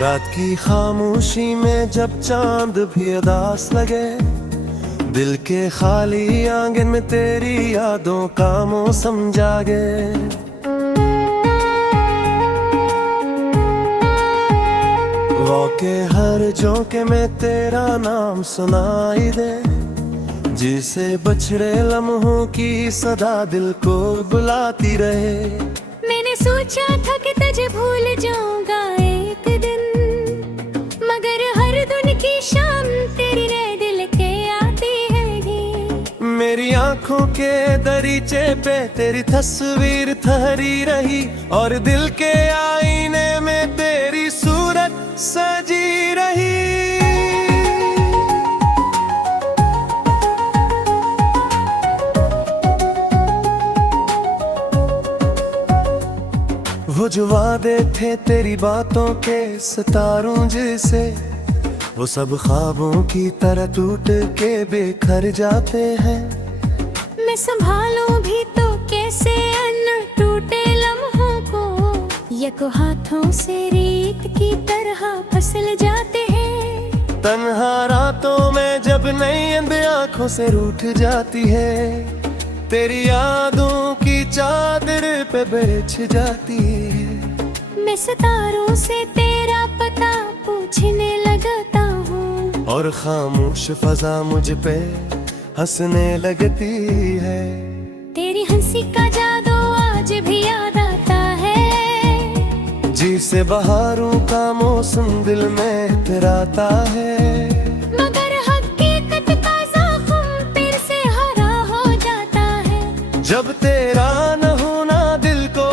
रात की खामोशी में जब चांद भी उदास लगे, दिल के खाली आंगन में तेरी यादों का मौसम जागे। के हर झोंके में तेरा नाम सुनाई दे, जिसे बछड़े लम्हों की सदा दिल को बुलाती रहे। मैंने सोचा था कि तुझे भूल जाऊंगा एक दिन, मगर हर दिन की शाम तेरी नए दिल के आती है। मेरी आंखों के दरीचे पे तेरी तस्वीर ठहरी रही, और दिल के आईने में तेरी सूरत सजी रही। वो जो वादे थे तेरी बातों के सितारों जैसे, वो सब ख्वाबों की तरह टूट के बिखर जाते हैं। मैं संभालूं भी तो कैसे अन टूटे लम्हों को, यको हाथों से रेत की तरह फिसल जाते हैं। तन्हा रातों में जब नींद आंखों से रूठ जाती है, तेरी यादों की चादर पे बिछ जाती है। मैं सितारों से तेरा पता पूछने लगता हूँ, और खामोश फजा मुझ पे हंसने लगती है। तेरी हंसी का जादू आज भी याद आता है, जी से बहारों का मौसम दिल में इतराता है। मगर हकीकत का ज़ख्म फिर से हरा हो जाता है, जब तेरा न होना दिल को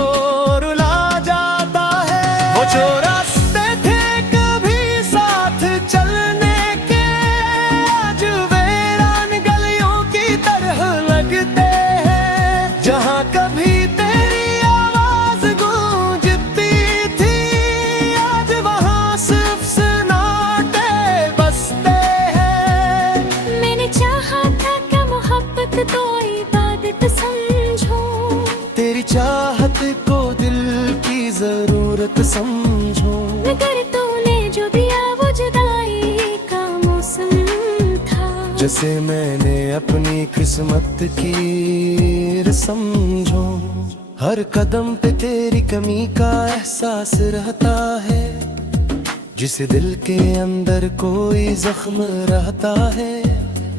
रुला जाता है। वो जो रास्ते थे कभी साथ चलने के, आज वीरान गलियों की तरह लगते हैं। जहाँ कभी तेरी आवाज गूंजती थी, आज वहाँ सिर्फ सन्नाटे बसते हैं। मैंने चाहा था कि मोहब्बत तो इबादत समझो, तेरी चाहत को दिल की जरूरत समझो। मगर तूने जो दिया वो जुदाई का मौसम था। जैसे मैंने अपनी किस्मत की समझो, हर कदम पे तेरी कमी का एहसास रहता है। जिस दिल के अंदर कोई जख्म रहता है,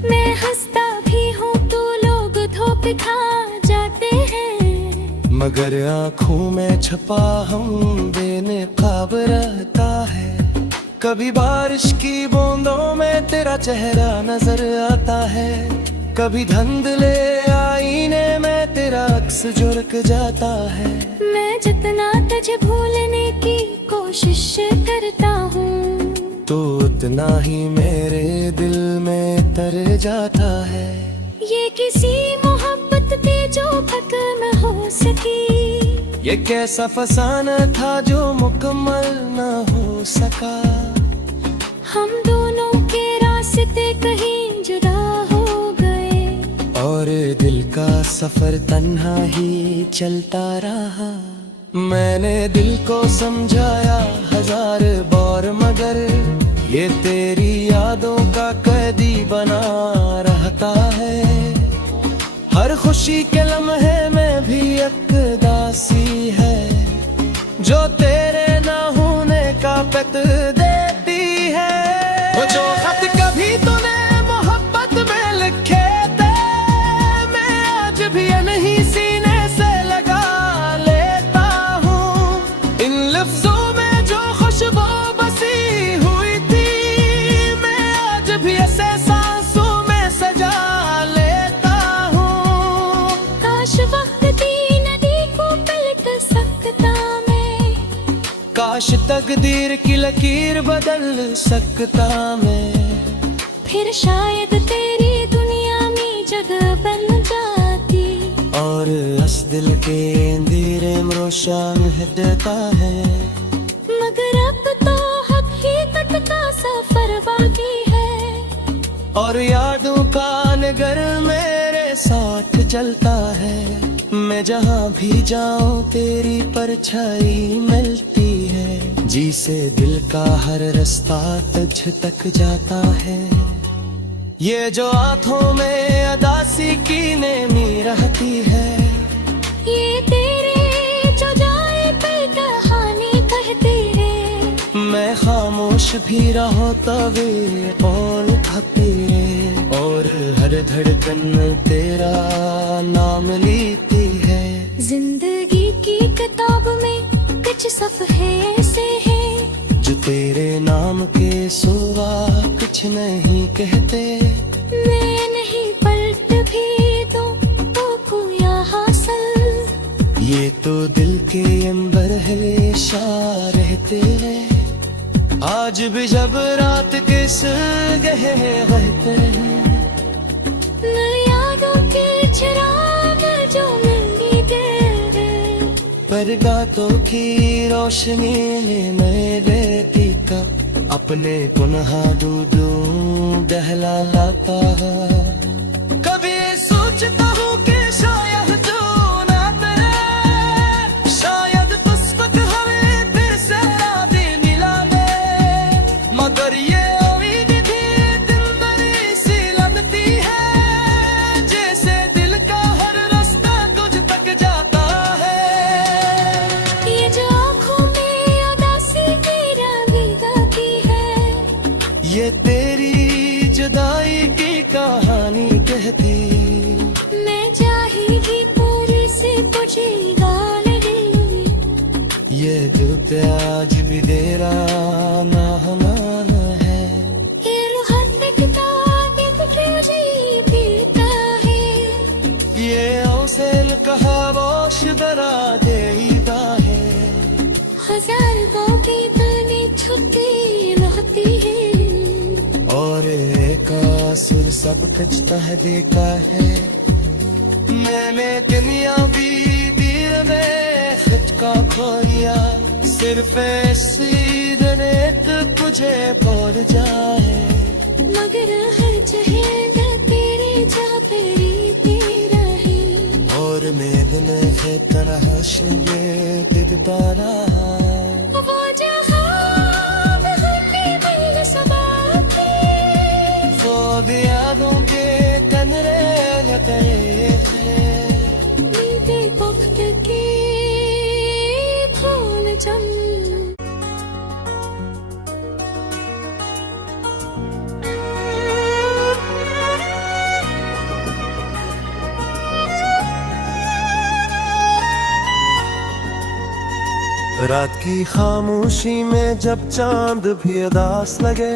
मैं हंसता भी हूँ तो लोग धोखे खा जाते हैं। मगर आँखों में छपा हम बेनकाब रहता है। कभी बारिश की बूंदों में तेरा चेहरा नजर आता है, कभी धुंधले आईने में तेरा अक्स झुलक जाता है। मैं जितना तुझे भूलने की कोशिश करता हूँ, तो उतना ही मेरे दिल में तर जाता है। ये किसी मोहब्बत पे जो खत्म हो सकी, ये कैसा फसाना था जो मुकम्मल न हो सका। हम दोनों के रास्ते कहीं जुदा हो गए, और दिल का सफर तन्हा ही चलता रहा। मैंने दिल को समझाया हजार बार, मगर ये तेरी यादों का कैदी बना रहता है। हर खुशी के लम्हे में भी एक दासी है, जो तेरे ना होने का पत देती है। वो जो खत कभी तूने मोहब्बत में लिखे थे, मैं आज भी ये नहीं सीने से लगा लेता हूँ। इन लफ्जों में जो खुशबू बसी हुई थी, मैं आज भी ऐसे सांसों में सजा लेता हूँ। काश वक्त की नदी को पलट सकता मैं, काश तकदीर की लकीर बदल सकता मैं। फिर शायद तेरी दुनिया में जगह बन जाती, और इस दिल के अंधेरे में रोशन देता है। मगर अब तो हकीकत का सफर बाकी है, और यादों का नगर मेरे साथ चलता है। मैं जहाँ भी जाऊँ तेरी परछाई मिलती है। जी से दिल का हर रास्ता तुझ तक जाता है। ये जो आंखों में अदासी की नेमी रहती है, ये तेरे जो जाए पे कहानी कहती है। मैं खामोश भी रहो तभी कौन खाती है, और हर धड़कन तेरा नाम लेती है। जिंदगी की किताब में कुछ सफ़े ऐसे हैं जो तेरे नाम के सिवा कुछ नहीं कहते। मैं नहीं पलट भी तो खोया हासिल। ये तो दिल के अंबर हमेशा रहते हैं, आज भी जब रात के गहे रहते हैं। यादों के चिराग जो मिल गए, पर गातों की रोशनी में बेटी का अपने पुनः दूं दहला लाता है। कभी सोचता हूँ कि शायद जो ना तेरे, शायद किस्मत हमें फिर से रातें मिला ले, मगर ये उम्मीद भी दिल में सी लगती है, जैसे दिल का हर रास्ता तुझ तक जाता है। ये जो आँखों में उदासी की रवि गाती है, ये तेरी जुदाई की कहानी कहती। मैं चाहेगी पूरी से तुझे गाल दी। ये दिल पे आज भी तेरा मेहमान है। ये रुहत पे किताब तुझे पीता है। ये औसेल कहा वोश दरा देता है। हजार बातें बने छुपी रहती है, और एक आसुर सब कुछ तह देखा है। मैंने दुनिया भी दिल में खुद का खोया, सिर्फ सीधे तुझे भूल जाए। मगर हर चेहरा तेरे जा पेरी तेरा है। और मैं दिन है तरह शुगे दिखता रहा। वो जहां बदलने में सबाती, वो यादों के कनरे लगे हैं। नीते वक्त के फूल जम। रात की खामोशी में जब चांद भी उदास लगे,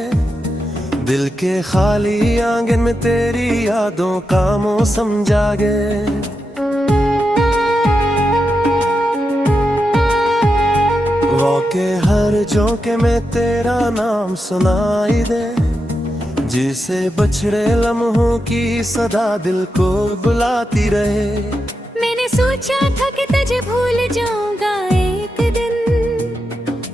दिल के खाली आंगन में तेरी यादों का मौसम जागे। के हर झोंके में तेरा नाम सुनाई दे, जिसे बछड़े लम्हों की सदा दिल को बुलाती रहे। मैंने सोचा था कि तुझे भूल जाऊंगा एक दिन,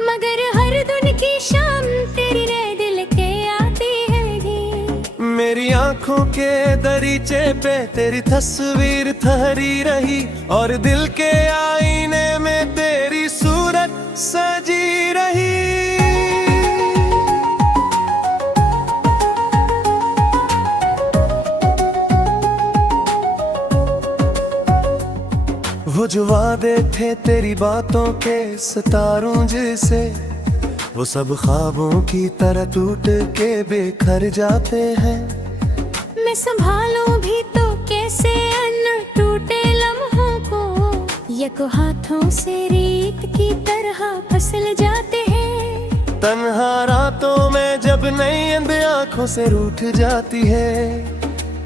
मगर हर दिन की शाम तेरी नए दिल के आती है। मेरी आंखों के दरीचे पे तेरी तस्वीर ठहरी रही, और दिल के आईने में तेरी सूरत सजी रही। वो जो वादे थे तेरी बातों के सितारों जैसे, वो सब ख्वाबों की तरह टूट के बिखर जाते हैं। मैं संभालूं भी तो कैसे अन टूटे लम्हों को, यको हाथों से रेत की तरह फिसल जाते हैं। तन्हा रातों में जब नींद आंखों से रूठ जाती है,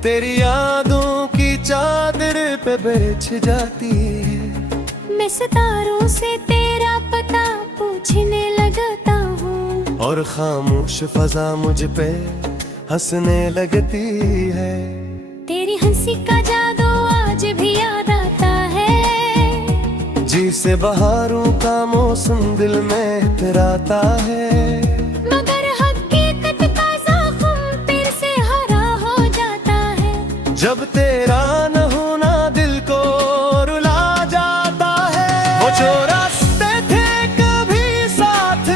तेरी यादों की चादर पे बिछ जाती है। मैं सितारों से तेरा पता पूछने लगता हूँ, और खामोश फजा मुझ पे हंसने लगती है। तेरी हंसी का जादू आज भी याद आता है, जी से बहारों का मौसम दिल में इतराता है। मगर हकीकत का ज़ख्म फिर से हरा हो जाता है, जब तेरा न होना दिल को रुला जाता है। वो जो रास्ते थे कभी साथ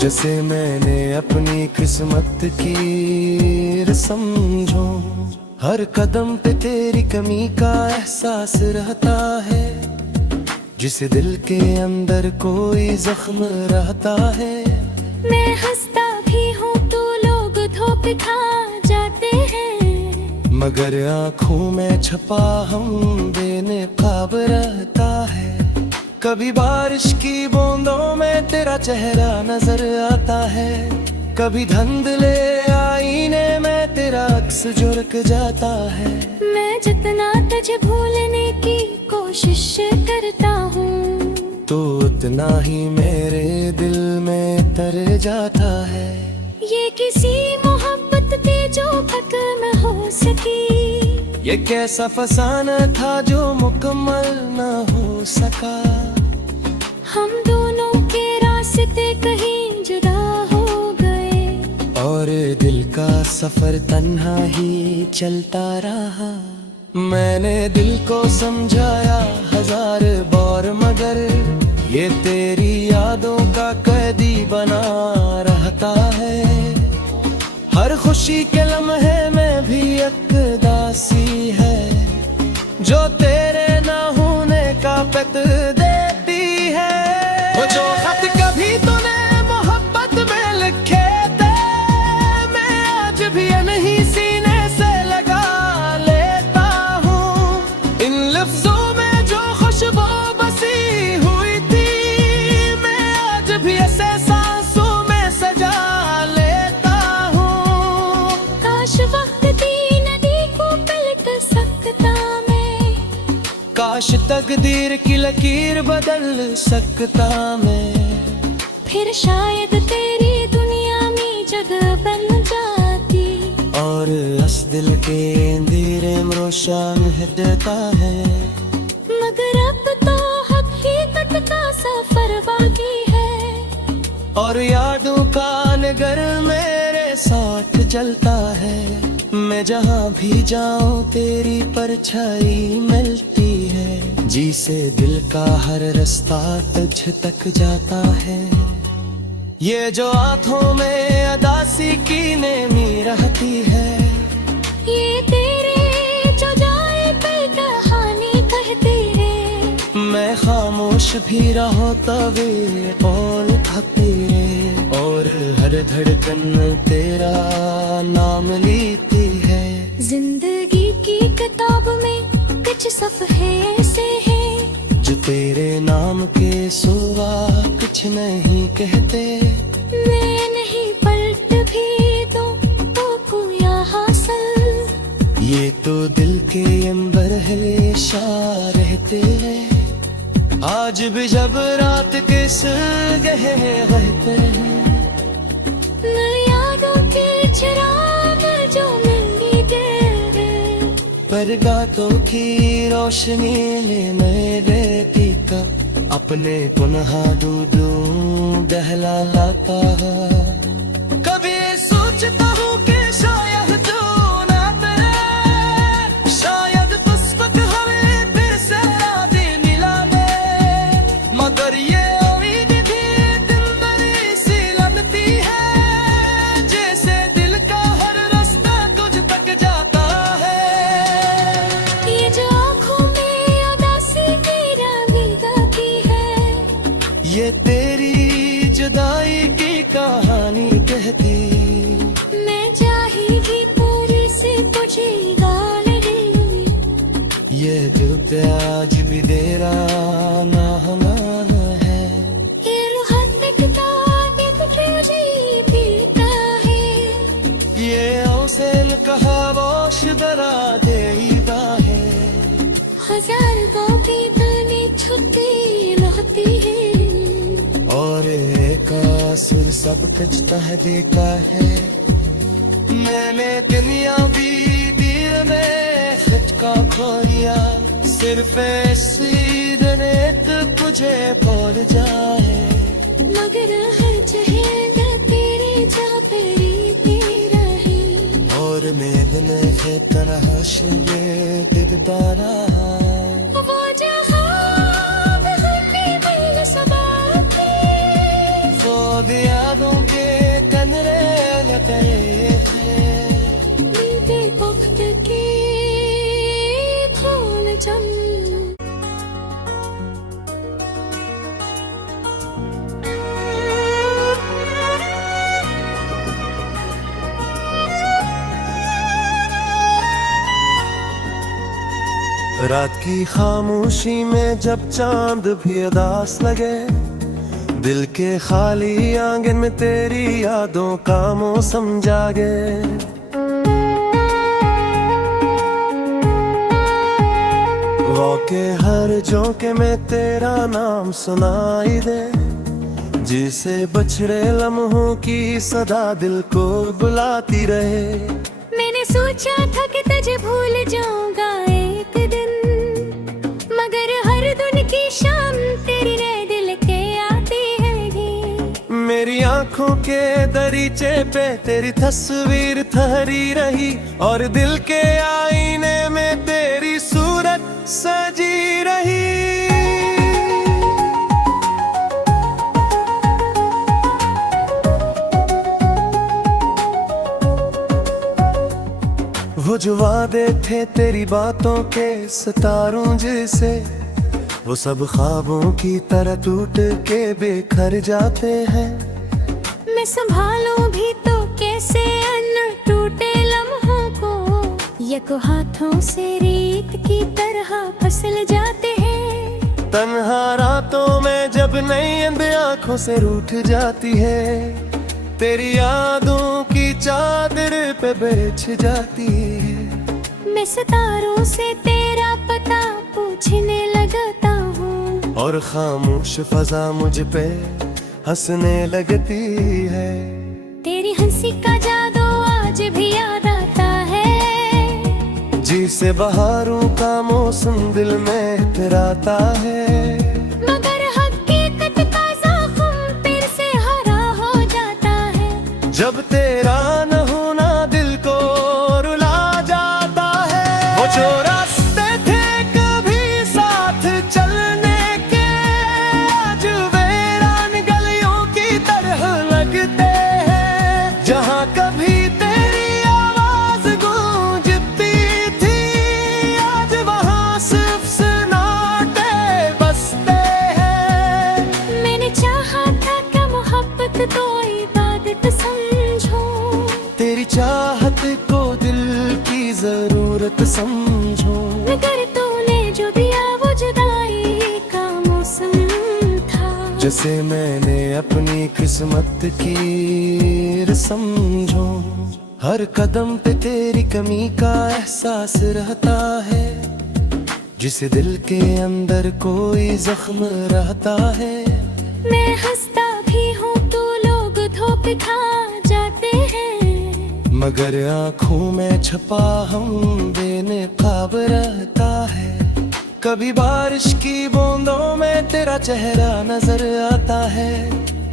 जैसे मैंने अपनी किस्मत की समझो। हर कदम पे तेरी कमी का एहसास रहता है, जिसे दिल के अंदर कोई जख्म रहता है। मैं हंसता भी हूँ तो लोग धोखे खा जाते हैं, मगर आँखों में छपा हम बेनकाब रहता है। कभी बारिश की बूंदों में तेरा चेहरा नजर आता है, कभी धुंधले आईने में तेरा अक्स झुलक जाता है। मैं जितना तुझे भूलने की कोशिश करता हूँ, तो उतना ही मेरे दिल में तर जाता है। ये किसी मोहब्बत पे जो खत्म हो सकी, ये कैसा फसाना था जो मुकम्मल न हो सका। हम दोनों के रास्ते कहीं जुदा हो गए, और दिल का सफर तन्हा ही चलता रहा। मैंने दिल को समझाया हजार बार, मगर ये तेरी यादों का कैदी बना रहता है। हर खुशी के लम्हे में भी एक दासी है, जो तेरे ना होने का पत देती है। वो जो खत कभी तूने मोहब्बत में लिखे थे, मैं आज भी ये नहीं सीने से लगा लेता हूँ। इन लफ्जों में जो खुशबू बसी हुई थी, मैं आज भी ऐसे सांसों में सजा लेता हूँ। काश वक्त की नदी को पलट सकता मैं, काश तकदीर की लकीर बदल सकता मैं, फिर शायद तेरी दुनिया में जगह बन जाती। और इस दिल के अंधेरे में रोशन देता है। मगर अब तो हकीकत का सफर बाकी है, और यादों का नगर मेरे साथ चलता है। मैं जहाँ भी जाऊँ तेरी परछाई मिलती है, जी से दिल का हर रास्ता तुझ तक जाता है। ये जो आंखों में अदासी की नेमी रहती है, ये तेरे जो जाए पे कहानी कहती है। मैं खामोश भी रहो तभी बोल खाती है, और हर धड़कन तेरा नाम लेती है। जिंदगी की किताब में कुछ सफ़हे ऐसे हैं, जो तेरे नाम के सिवा कुछ नहीं कहते। मैं नहीं पलट भी तो खोया हासिल, ये तो दिल के अंबर हमेशा रहते हैं। आज भी जब रात के गहे रहते हैं, यादों के चिराग जो नंगी गए, पर गातों की रोशनी लेने देती का अपने पुनः दूधू दहला लाता है। कभी सोचता हूँ कि शायद तू ना तेरे, शायद किस्मत हमें फिर से रातें मिला ले, मगर ये उम्मीद भी दिन भरी सी लगती है, जैसे दिल का हर रास्ता तुझ तक जाता है। ये जो आँखों में उदासी तेरा भीगाती है, ये तेरी जुदाई की कहानी कहती। मैं चाहेगी पूरी से तुझे गाल रही, ये दिल पे आज भी तेरा नाम है। ये रुहत पे किताब तुझे पीता है, ये औसेल कहा वोश दरा देता है। हजार गोभी बने छुट्टी रहती है, और एक आसुर सब कुछ तह देखा है। मैंने दुनिया भी दिल में खुद का खोया, सिर्फ ऐसी दरेत तुझे भूल जाए। मगर हर जगह तेरी जा तेरी तेरा है, और मैं दिन है तरह शुरू दिखता रहा। वो जहाँ हमने मिल सबाते, वो दिया यादों के कनरे लगे बीते वक्त के खोल जम रात की खामोशी में जब चांद भी उदास लगे, दिल के खाली आंगन में तेरी यादों का मौसम जागे। के हर झोंके में तेरा नाम सुनाई दे, जिसे बछड़े लम्हों की सदा दिल को बुलाती रहे। मैंने सोचा था कि तुझे भूल जाऊंगा एक दिन, मगर हर दिन की शाम तेरी नए दिल के आती है। मेरी आंखों के दरीचे पे तेरी तस्वीर ठहरी रही, और दिल के आईने में तेरी सूरत सजी रही। वो जो वादे थे तेरी बातों के सितारों जैसे, वो सब ख्वाबों की तरह टूट के बिखर जाते हैं। मैं संभालूं भी तो कैसे अन टूटे लम्हों को, यको हाथों से रेत की तरह फिसल जाते हैं। तन्हा रातों में जब नींद आंखों से रूठ जाती है, तेरी यादों की चादर पे बिछ जाती है। मैं सितारों से तेरा पता पूछने लगता हूँ, और खामोश फजा मुझ पे हंसने लगती है। तेरी हंसी का जादू आज भी याद आता है, जिसे बहारों का मौसम दिल में इतराता है। मगर हकीकत का ज़ख्म फिर से हरा हो जाता है, जब तेरा न होना दिल को रुला जाता है। वो जो रास्ते थे कभी साथ चलने के, आज वीरान गलियों की तरह लगते हैं। जहाँ कभी तेरी आवाज गूंजती थी, आज वहाँ सिर्फ सन्नाटे बसते हैं। मैंने चाहा था कि मोहब्बत तो इबादत समझो, तेरी चाहत को दिल की जरूरत समझो। मगर तूने जो दिया वो जुदाई का मौसम था, जैसे मैंने अपनी किस्मत की समझो। हर कदम पे तेरी कमी का एहसास रहता है, जिसे दिल के अंदर कोई जख्म रहता है। मैं हंसता भी हूँ तो लोग धोखे खा जाते हैं, मगर आँखों में छपा हम बेनकाब रहता है। कभी बारिश की बूंदों में तेरा चेहरा नजर आता है,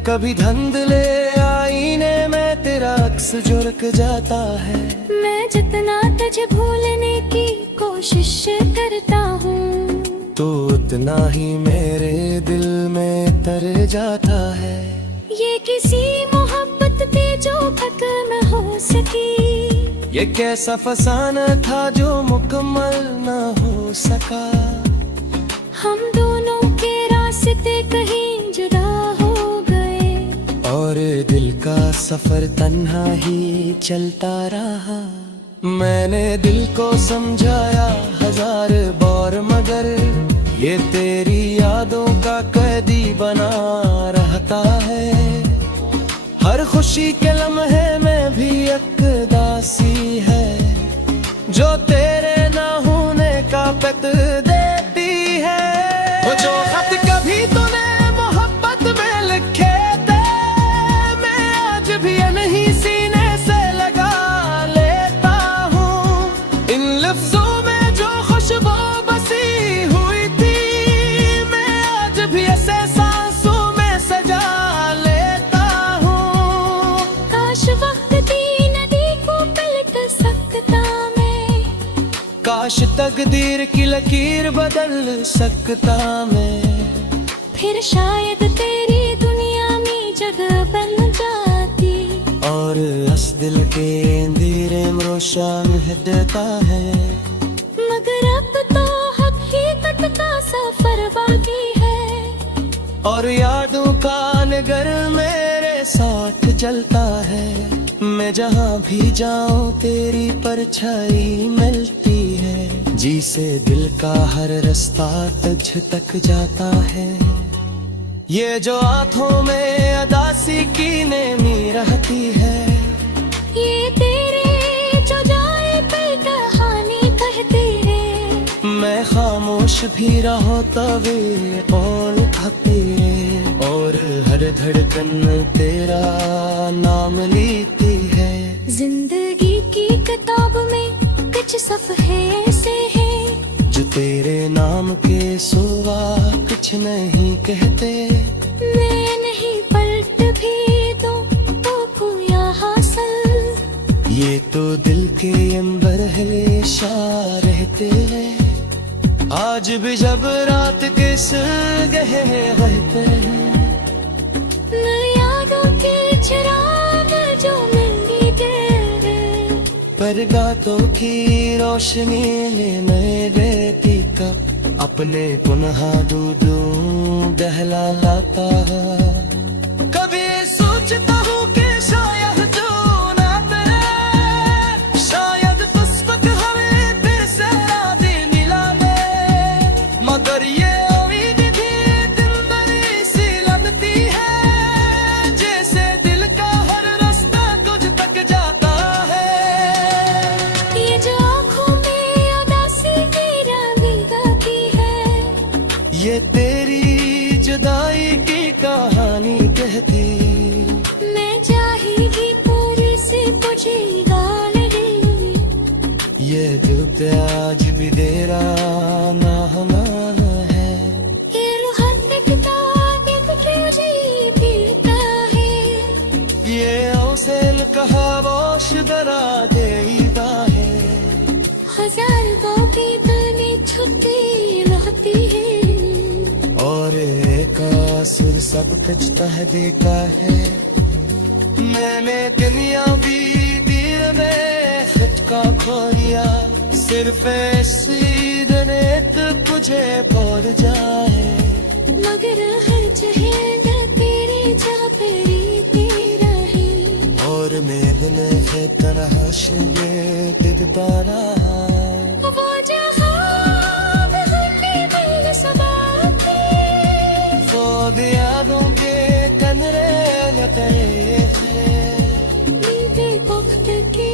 कभी धुंधले आईने में तेरा अक्स झुलक जाता है। मैं जितना तुझे भूलने की कोशिश करता हूँ, तो उतना ही मेरे दिल में तर जाता है। ये किसी मोहब्बत पे जो खत्म हो सकी, ये कैसा फसाना था जो मुकम्मल न हो सका। हम दोनों के रास्ते कहीं जुदा हो गए, और दिल का सफर तन्हा ही चलता रहा। मैंने दिल को समझाया हजार बार, मगर ये तेरी यादों का कैदी बना रहता है। हर खुशी के लम्हे में भी एक दासी है, जो तेरे ना होने का पत देती है। वो जो खत कभी तूने मोहब्बत में लिखे थे, मैं आज भी नहीं सीने से लगा लेता हूँ। इन लफ्जों में जो खुशबू बसी हुई थी, मैं आज भी ऐसे सांसों में सजा लेता हूँ। काश वक्त दी नदी को पलट सकता मैं, काश तकदीर की लकीर बदल सकता मैं, फिर शायद तेरी दुनिया में जगह बन जा। और इस दिल के अंधेरे में रोशन देता है। मगर अब तो हकीकत का सफर बाकी है, और यादों का नगर मेरे साथ चलता है। मैं जहाँ भी जाऊँ तेरी परछाई मिलती है, जी से दिल का हर रास्ता तुझ तक जाता है। ये जो आँखों में अदासी की नेमी रहती है, ये तेरे जो जाए पे कहानी कहती है। मैं खामोश भी रहो तभी कौन खाती है, और हर धड़कन तेरा नाम लेती है। जिंदगी की किताब में कुछ सफ़े ऐसे हैं जो तेरे नाम के सिवा कुछ नहीं कहते। मैं नहीं पलट भी तो खोया हासिल, ये तो दिल के अंबर हमेशा रहते हैं। आज भी जब रात के गहे रहते हैं, यादों के चिराग जो मिल गए, पर गातों की रोशनी में बेटी का अपने पुनः दूधू दहला लाता है। कभी सोचता हूँ कि शायद जो ना तेरे, शायद किस्मत हमें फिर से राधे मिला ले, मगर ये उम्मीद भी दिल में सी लगती है, जैसे दिल का हर रास्ता तुझ तक जाता है। ये जो आँखों में उदासी की रानी गाती है, ये तेरी जुदाई की कहानी कहती। मैं चाहेगी पूरी से मुझे गाल दी। ये दिल पे आज भी तेरा नाम है। ये रुहान टिकता ये तुझे पीता है, ये औसेल कहा वोश दरा देता है। हजार बातें बने छुपी रहती है, और एक आसुर सब कुछ तह देखा है। मैंने दुनिया भी दिल में खुद का खोया, सिर्फ ऐसी दनेत तुझे बोल जाए। मगर हर जगह तेरी जहाँ तेरी तेरा है, और मैं दिन है तरह से दिखता रहा। वो जहाँ बदलने वाले सबाते, वो यादों के कनरे लगे हैं। नींदे वक्त के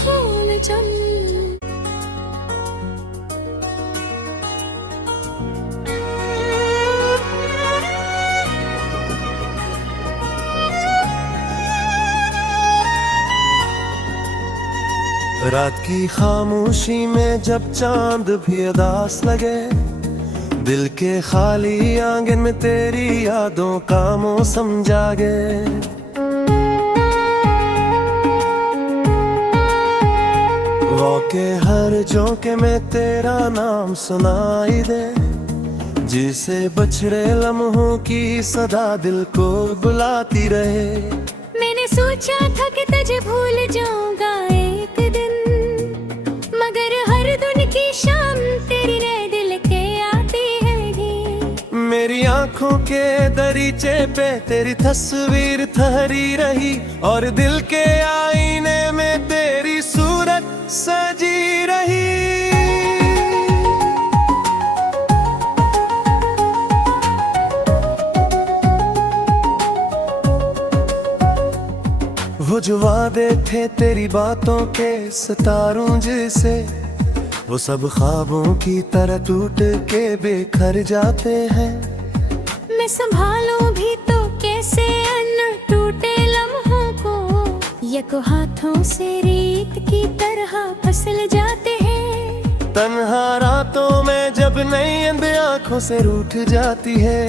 भूल जम। रात की खामोशी में जब चांद भी उदास लगे, दिल के खाली आंगन में तेरी यादों का मौसम जागे। के हर झोंके में तेरा नाम सुनाई दे, जिसे बछड़े लम्हों की सदा दिल को बुलाती रहे। मैंने सोचा था कि तुझे भूल जाऊंगा एक दिन, मगर हर दिन की शाम तेरी नए दिल के आती है। मेरी आंखों के दरीचे पे तेरी तस्वीर ठहरी रही, और दिल के आईने में तेरी सूरत सजी रही। वो जो वादे थे तेरी बातों के सितारों जैसे, वो सब ख्वाबों की तरह टूट के बिखर जाते हैं। मैं संभालूं भी तो कैसे अन टूटे लम्हों को, यको हाथों से रेत की तरह फिसल जाते हैं। तन्हा रातों में जब नई नींद आंखों से रूठ जाती है,